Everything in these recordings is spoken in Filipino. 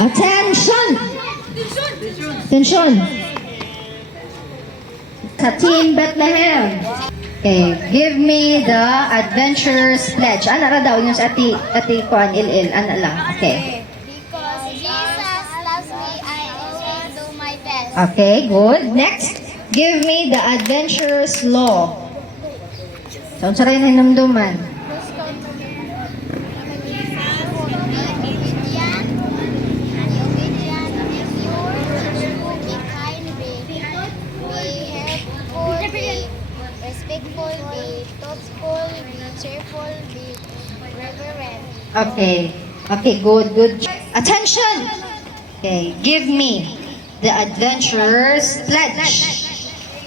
Attention! Attention! Sa Team Bethlehem. Okay, give me the adventurous pledge. Ano ra daw yung sa ati kuan il ano lang. Okay. Because Jesus loves me, I always do my best. Okay, good. Next, give me the adventurous law. So, unsa ray hinumduman? Respectful, be thoughtful, be cheerful, be reverent. Okay. Okay, good. Attention! Okay, give me the adventurous pledge.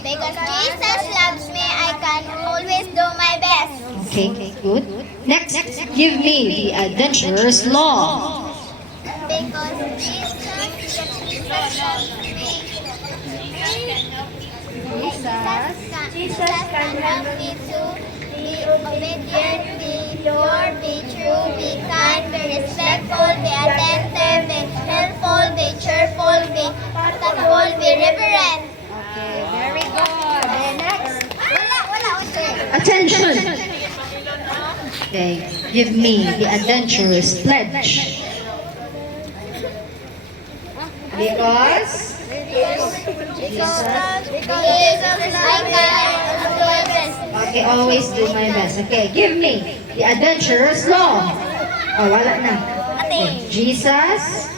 Because Jesus loves me, I can always do my best. Okay, good. Next, give me the adventurous law. Because Jesus loves me. Jesus can help me to be obedient, be pure, be true, be kind, be respectful, be attentive, be helpful, be cheerful, be thoughtful, be reverent. Okay, very good. And next, Wala. attention. Okay, give me the adventurous pledge. Because Because I can do my best. okay, always do my best. Okay, give me the adventurous law. Oh, wala na. Okay, Jesus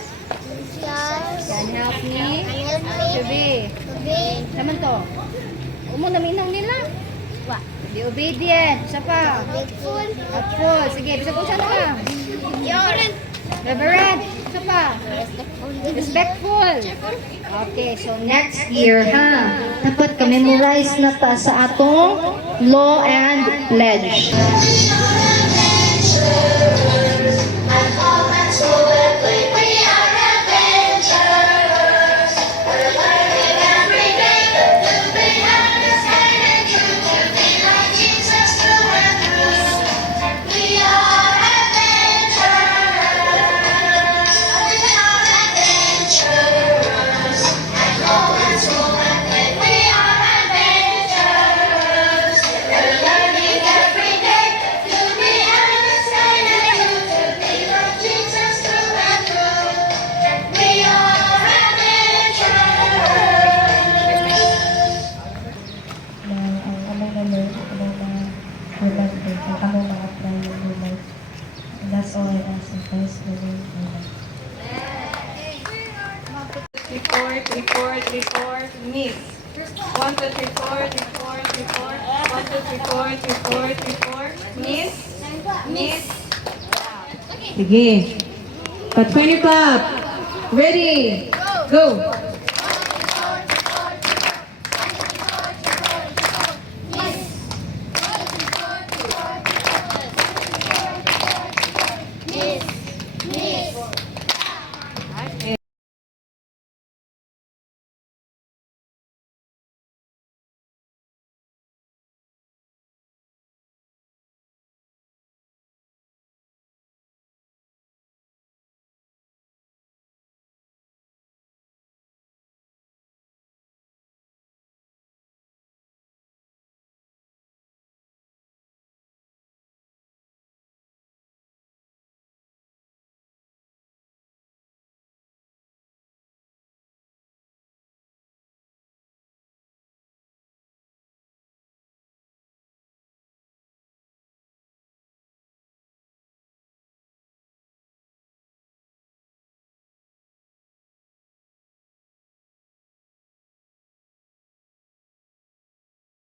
can help me to be. Naman to. Umo naminaw nila. Be obedient. Isa pa. Helpful. Sige, bisa ko siya na. Reverent. Isa pa. Respectful. Okay, so next year, ha? Dapat ka-memorize na ta sa atong law and pledge. That's all I ask in Christ's name. Report, miss. 1, 2, 3, 4, report. 1, 2, 3, 4, miss. Sige. Pat 20 clap. Ready. Go.